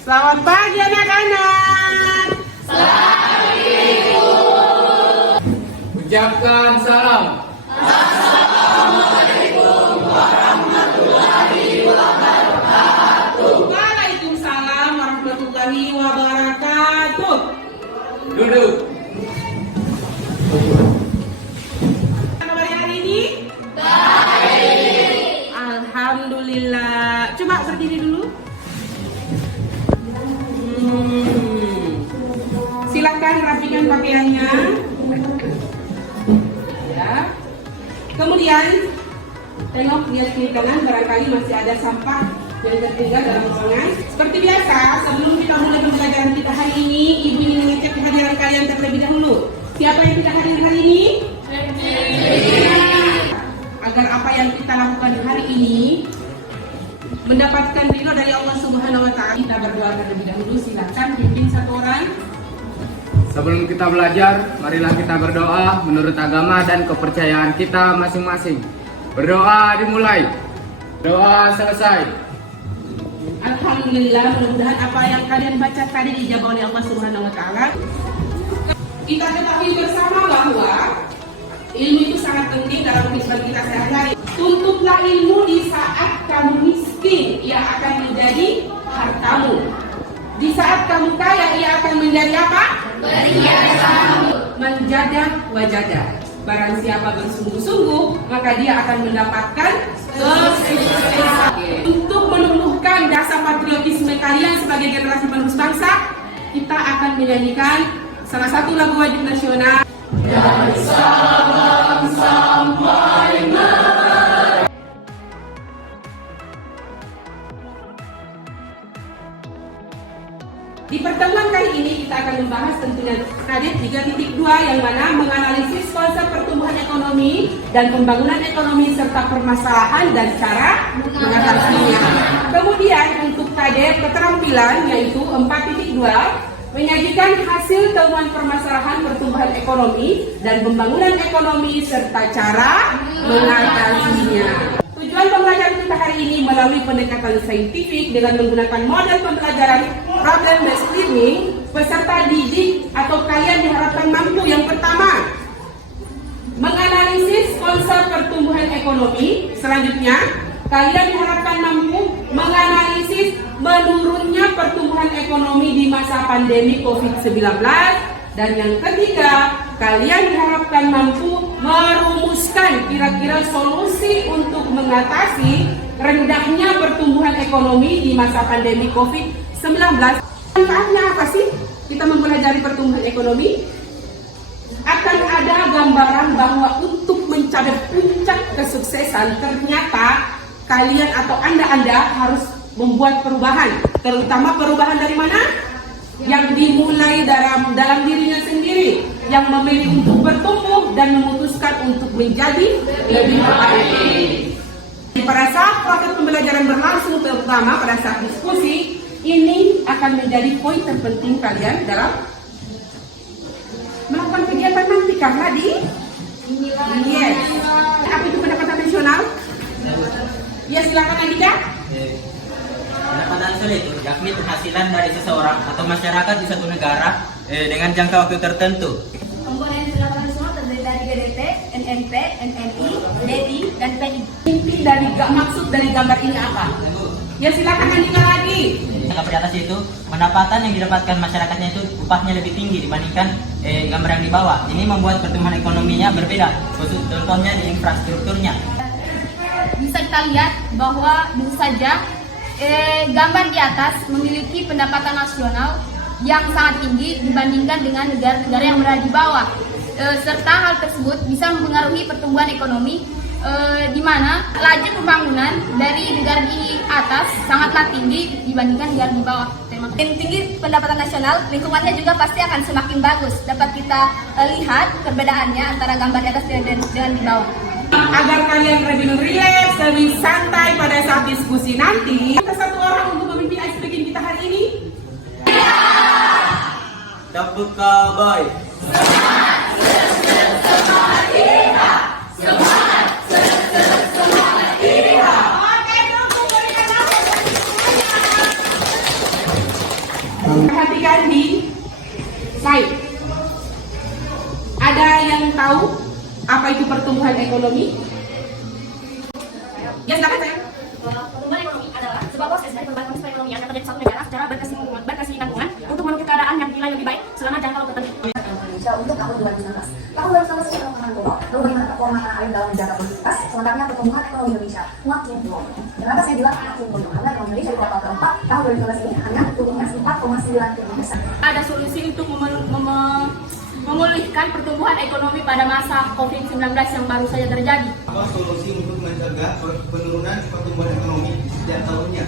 Selamat pagi anak-anak. Ucapkan salam. Waalaikumsalam warahmatullahi wabarakatuh. Duduk. Kabar hari ini? Baik. Alhamdulillah. Coba berdiri dulu. Silakan rapikan pakaiannya. Ya. Kemudian tengok lihat kiri kanan, barangkali masih ada sampah yang tertinggal dalam ruangan. Seperti biasa, sebelum kita mulai pembelajaran kita hari ini, Ibu ingin mengecek kehadiran kalian terlebih dahulu. Siapa yang tidak hadir hari ini? Agar apa yang kita lakukan hari ini mendapatkan ridho dari Allah Subhanahu wa taala, kita berdoa terlebih dahulu. Silakan pimpin satu orang. Sebelum kita belajar, marilah kita berdoa menurut agama dan kepercayaan kita masing-masing. Berdoa dimulai. Doa selesai. Alhamdulillah, mudah-mudahan apa yang kalian baca tadi dijawab oleh Allah Subhanahu wa taala. Kita ketahui bersama bahwa ilmu itu sangat penting dalam kehidupan kita sehari-hari. Tuntutlah ilmu di saat kamu miskin, ia akan menjadi hartamu. Di saat kamu kaya, ia akan menjadi apa? Menjadah wajadah. Barang siapa bersungguh-sungguh, maka dia akan mendapatkan kesuksesan. Untuk menumbuhkan dasar patriotisme kalian sebagai generasi penerus bangsa, kita akan menyanyikan salah satu lagu wajib nasional. Dari Sabang sampai Merauke. Di pertemuan kali ini kita akan membahas tentunya KADET 3.2 yang mana menganalisis konsep pertumbuhan ekonomi dan pembangunan ekonomi serta permasalahan dan cara mengatasinya. Kemudian untuk KADET keterampilan yaitu 4.2 menyajikan hasil temuan permasalahan pertumbuhan ekonomi dan pembangunan ekonomi serta cara mengatasinya. Tujuan pembelajaran kita hari ini melalui pendekatan saintifik dengan menggunakan model pembelajaran problem based learning. Peserta didik atau kalian diharapkan mampu yang pertama menganalisis konsep pertumbuhan ekonomi. Selanjutnya kalian diharapkan mampu menganalisis menurunnya pertumbuhan ekonomi di masa pandemi COVID-19. Dan yang ketiga, kalian diharapkan mampu merumuskan kira-kira solusi untuk mengatasi rendahnya pertumbuhan ekonomi di masa pandemi COVID-19. Manfaatnya apa sih kita mempelajari pertumbuhan ekonomi? Akan ada gambaran bahwa untuk mencapai puncak kesuksesan ternyata kalian atau anda harus membuat perubahan. Terutama perubahan dari mana? Yang dimulai dalam dirinya sendiri, yang memilih untuk bertumbuh dan memutuskan untuk menjadi lebih baik. Pada saat proses pembelajaran berlangsung, terutama pada saat diskusi, ini akan menjadi poin terpenting kalian dalam melakukan kegiatan nanti karena apa itu pendapatan nasional? Ya, silakan Andika. Pendapatan nasional itu yakni penghasilan dari seseorang atau masyarakat di suatu negara dengan jangka waktu tertentu. Komponen pendapatan nasional terdiri dari GDP, NNP, NNI, DI, dan PI. Inti dari maksud dari gambar ini apa? Ya, silakan Andika lagi. Jangka di atas itu pendapatan yang didapatkan masyarakatnya itu upahnya lebih tinggi dibandingkan gambar yang di bawah. Ini membuat pertumbuhan ekonominya berbeda. Khusus contohnya di infrastrukturnya. Bisa kita lihat bahwa tentu saja gambar di atas memiliki pendapatan nasional yang sangat tinggi dibandingkan dengan negara-negara yang berada di bawah. Serta hal tersebut bisa mempengaruhi pertumbuhan ekonomi di mana laju pembangunan dari negara di atas sangatlah tinggi dibandingkan negara di bawah. Semakin tinggi pendapatan nasional, lingkungannya juga pasti akan semakin bagus. Dapat kita lihat perbedaannya antara gambar di atas dengan di bawah. Agar kalian lebih rileks, lebih santai pada saat diskusi nanti, kita satu orang untuk memimpin ice breaking kita hari ini. Tepuk cowboy. ekonomi? Ya, silakan saya. Pertumbuhan ekonomi adalah sebuah proses dari perubahan kondisi perekonomian yang terjadi di suatu negara secara berkesinambungan untuk menuju keadaan yang dinilai lebih baik selama jangka waktu tertentu. Indonesia untuk tahun 2019. Tahun 2019 itu perkembangan global, lalu bagaimana performa tanah air dalam menjaga produktivitas, selengkapnya pertumbuhan ekonomi Indonesia makin turun. Kenapa saya bilang makin turun? Karena ekonomi Indonesia di kuartal keempat tahun 2019 ini hanya turunnya 4,9%. Ada solusi untuk memulihkan pertumbuhan ekonomi pada masa COVID-19 yang baru saja terjadi. Apa solusi untuk mencegah penurunan pertumbuhan ekonomi setiap tahunnya?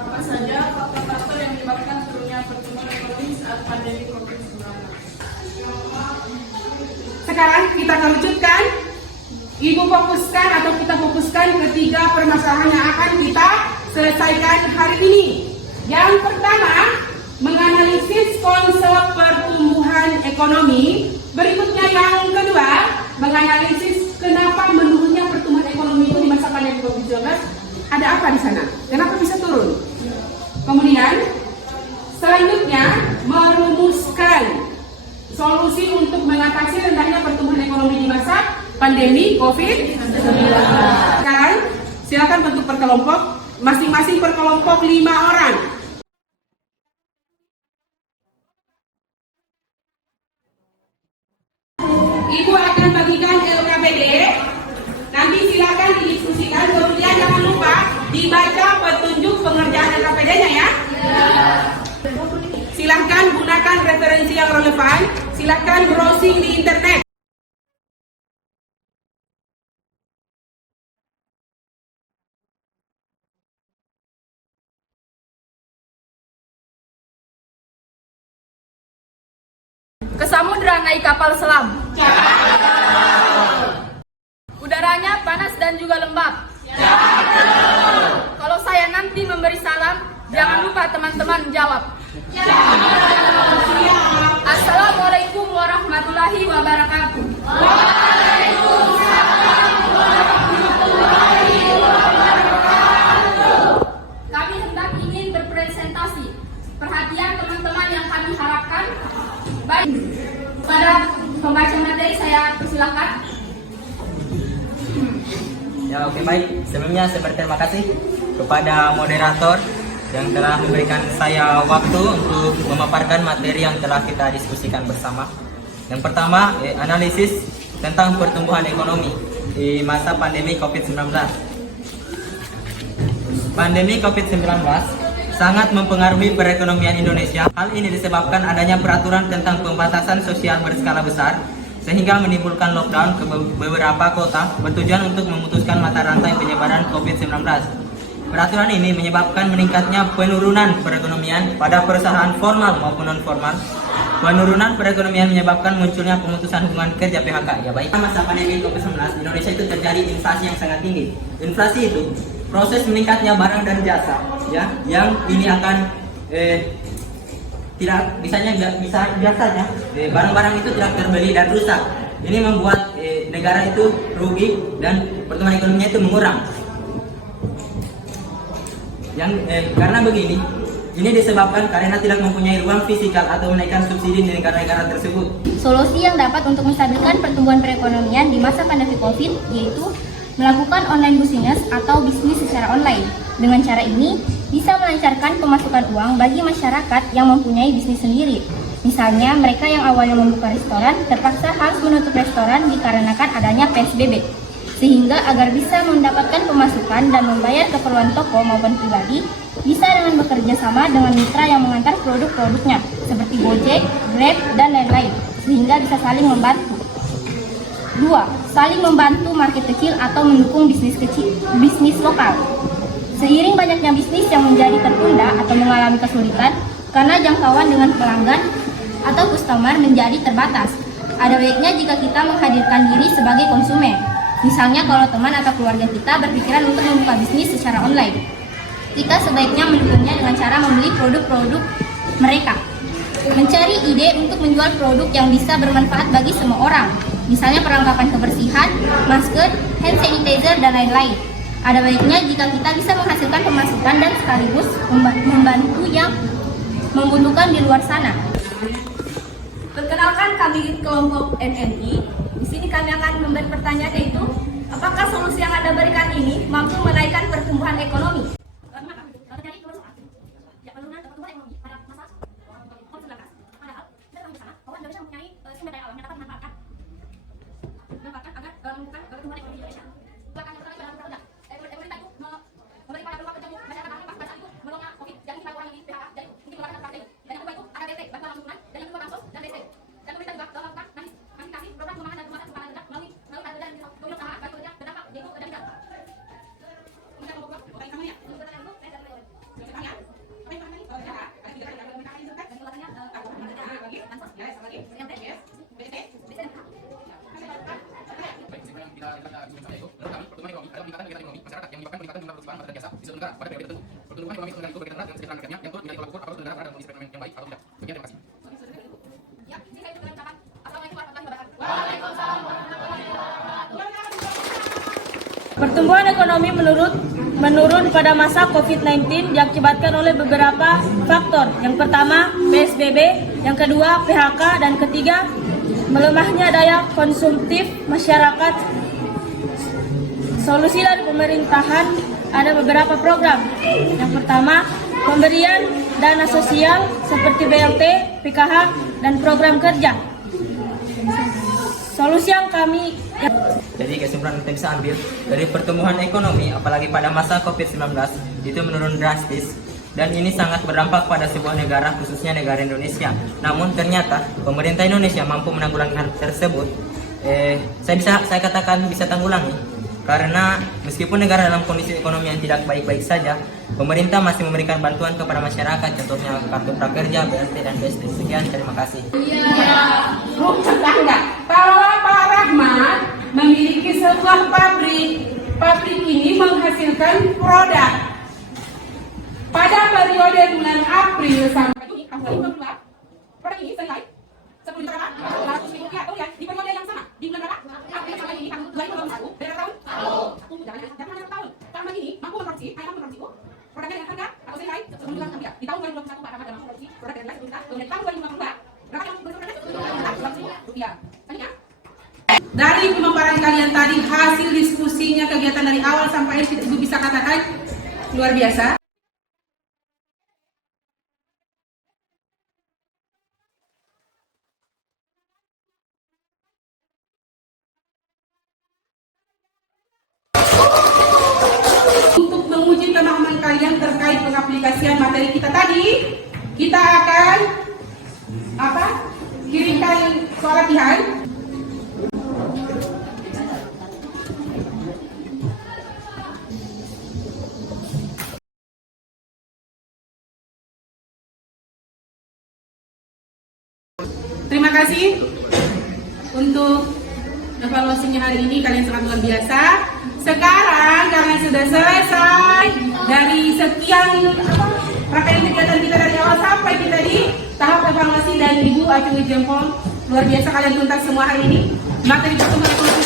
Apa saja faktor-faktor yang menyebabkan turunnya pertumbuhan ekonomi saat pandemi COVID-19? Sekarang kita kerucutkan, Ibu fokuskan atau kita fokuskan ketiga permasalahan yang akan kita selesaikan hari ini. Yang pertama, menganalisis konsep pertumbuhan ekonomi. Berikutnya yang kedua, menganalisis kenapa menurunnya pertumbuhan ekonomi itu di masa pandemi COVID-19. Ada apa di sana? Kenapa bisa turun? Kemudian, selanjutnya merumuskan solusi untuk mengatasi rendahnya pertumbuhan ekonomi di masa pandemi COVID-19. Sekarang, silakan bentuk perkelompok, masing-masing perkelompok 5 orang. Ibu akan bagikan LKPD, nanti silakan didiskusikan, kemudian jangan lupa dibaca petunjuk pengerjaan LKPD-nya ya. Silahkan gunakan referensi yang relevan, silahkan browsing di internet. Ke samudra naik kapal selam. Udaranya panas dan juga lembab. Kalau saya nanti memberi salam, jangan lupa teman-teman jawab. Assalamualaikum warahmatullahi wabarakatuh. Kami hendak ingin berpresentasi. Perhatian teman-teman yang kami harapkan. Baik, pada pembaca materi saya persilakan. Ya oke baik, sebelumnya saya berterima kasih kepada moderator yang telah memberikan saya waktu untuk memaparkan materi yang telah kita diskusikan bersama. Yang pertama, analisis tentang pertumbuhan ekonomi di masa pandemi COVID-19. Pandemi COVID-19 sangat mempengaruhi perekonomian Indonesia. Hal ini disebabkan adanya peraturan tentang pembatasan sosial berskala besar sehingga menimbulkan lockdown ke beberapa kota bertujuan untuk memutuskan mata rantai penyebaran COVID-19. Peraturan ini menyebabkan meningkatnya penurunan perekonomian pada perusahaan formal maupun non-formal. Penurunan perekonomian menyebabkan munculnya pemutusan hubungan kerja PHK. Ya baik, masa pandemi COVID-19 di Indonesia itu terjadi inflasi yang sangat tinggi. Inflasi itu proses meningkatnya barang dan jasa, ya, yang ini akan biasanya barang-barang itu tidak terbeli dan rusak. Ini membuat negara itu rugi dan pertumbuhan ekonominya itu mengurang. Karena begini, ini disebabkan karena tidak mempunyai ruang fisikal atau menaikkan subsidi di negara-negara tersebut. Solusi yang dapat untuk menstabilkan pertumbuhan perekonomian di masa pandemi COVID yaitu melakukan online business atau bisnis secara online. Dengan cara ini, bisa melancarkan pemasukan uang bagi masyarakat yang mempunyai bisnis sendiri. Misalnya, mereka yang awalnya membuka restoran terpaksa harus menutup restoran dikarenakan adanya PSBB. Sehingga agar bisa mendapatkan pemasukan dan membayar keperluan toko maupun pribadi, bisa dengan bekerja sama dengan mitra yang mengantar produk-produknya, seperti Gojek, Grab, dan lain-lain, sehingga bisa saling membantu. 2. Saling membantu market kecil atau mendukung bisnis lokal. Seiring banyaknya bisnis yang menjadi tertunda atau mengalami kesulitan karena jangkauan dengan pelanggan atau customer menjadi terbatas, ada baiknya jika kita menghadirkan diri sebagai konsumen. Misalnya kalau teman atau keluarga kita berpikiran untuk membuka bisnis secara online, kita sebaiknya mendukungnya dengan cara membeli produk-produk mereka. Mencari ide untuk menjual produk yang bisa bermanfaat bagi semua orang, misalnya perlengkapan kebersihan, masker, hand sanitizer, dan lain-lain. Ada baiknya jika kita bisa menghasilkan pemasukan dan sekaligus membantu yang membutuhkan di luar sana. Perkenalkan kami kelompok NNI. Di sini kami akan memberi pertanyaan, yaitu apakah solusi yang Anda berikan ini mampu menaikkan pertumbuhan ekonomi? Pertumbuhan ekonomi menurun pada masa COVID-19 diakibatkan oleh beberapa faktor. Yang pertama, PSBB, yang kedua, PHK, dan ketiga, melemahnya daya konsumtif masyarakat. Solusi dari pemerintahan ada beberapa program. Yang pertama, pemberian dana sosial seperti BLT, PKH, dan program kerja. Solusi yang kami Jadi kesimpulan kita bisa ambil dari pertumbuhan ekonomi, apalagi pada masa COVID-19, itu menurun drastis. Dan ini sangat berdampak pada sebuah negara, khususnya negara Indonesia. Namun ternyata pemerintah Indonesia mampu menanggulangi hal tersebut. Saya katakan bisa tanggulangi, karena meskipun negara dalam kondisi ekonomi yang tidak baik-baik saja, pemerintah masih memberikan bantuan kepada masyarakat, contohnya kartu prakerja, BLT, dan BST. Sekian, terima kasih. Tetangga, kalau Pak Rahmat memiliki sebuah pabrik. Pabrik ini menghasilkan produk. Pada periode bulan April sampai Juni tahun 2022, produk ini senilai 10 juta berapa? 100 ribu rupiah. Kemudian di periode yang sama, di bulan berapa? April sampai Juni tahun 2021, berapa tahun? Tunggu, jangan hanya tahun. Tahun ini mampu memproduksi, produknya dengan harga atau senilai 10 juta rupiah. Di tahun 2021 Pak Rahmat mampu memproduksi produk dengan 10 juta. Kemudian tahun 2022, berapa yang berproduksi? 200 ribu rupiah. Dari pemaparan kalian tadi, hasil diskusinya, kegiatan dari awal sampai akhir, Ibu bisa katakan luar biasa. Untuk menguji pemahaman kalian terkait pengaplikasian materi kita tadi, kita akan kirimkan soal latihan. Terima kasih untuk evaluasinya hari ini, kalian sangat luar biasa. Sekarang karena sudah selesai dari sekian rangkaian kegiatan kita dari awal sampai kita di tahap evaluasi, dan Ibu acungi jempol, luar biasa kalian tuntas semua hari ini materi pertemuan ekonomi.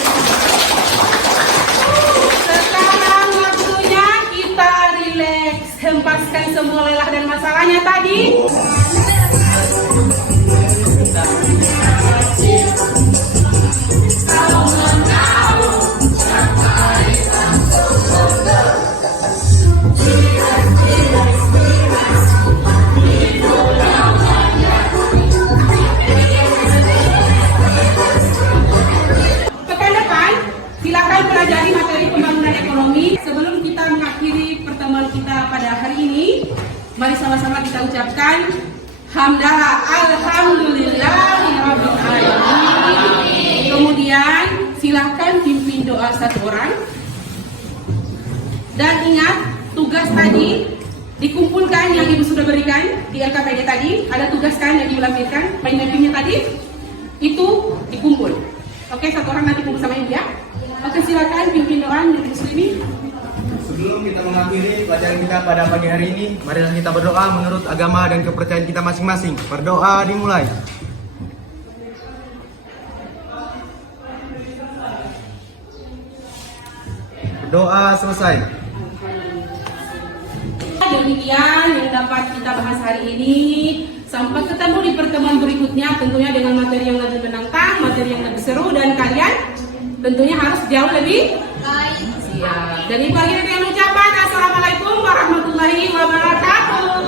Sekarang waktunya kita rileks, hempaskan semua lelah dan masalahnya tadi. Pekan depan silakan pelajari materi pembangunan ekonomi. Sebelum kita mengakhiri pertemuan kita pada hari ini, mari sama-sama kita ucapkan hamdalah alhamdulillahirabbil alamin. Kemudian silahkan pimpin doa satu orang. Dan ingat, tugas tadi dikumpulkan yang Ibu sudah berikan di LKPD tadi. Ada tugas kan yang dilampirkan, main-mainnya tadi itu dikumpul. Oke, satu orang nanti kumpul sama Ibu ya. Oke, silakan pimpin doa Ibu Muslimi. Sebelum kita mengakhiri pelajaran kita pada pagi hari ini, marilah kita berdoa menurut agama dan kepercayaan kita masing-masing. Berdoa dimulai. Berdoa selesai. Demikian yang dapat kita bahas hari ini. Sampai ketemu di pertemuan berikutnya, tentunya dengan materi yang lebih menantang, materi yang lebih seru, dan kalian tentunya harus jauh lebih siap. Dan ibu lagi dengan ucapan Assalamualaikum warahmatullahi wabarakatuh.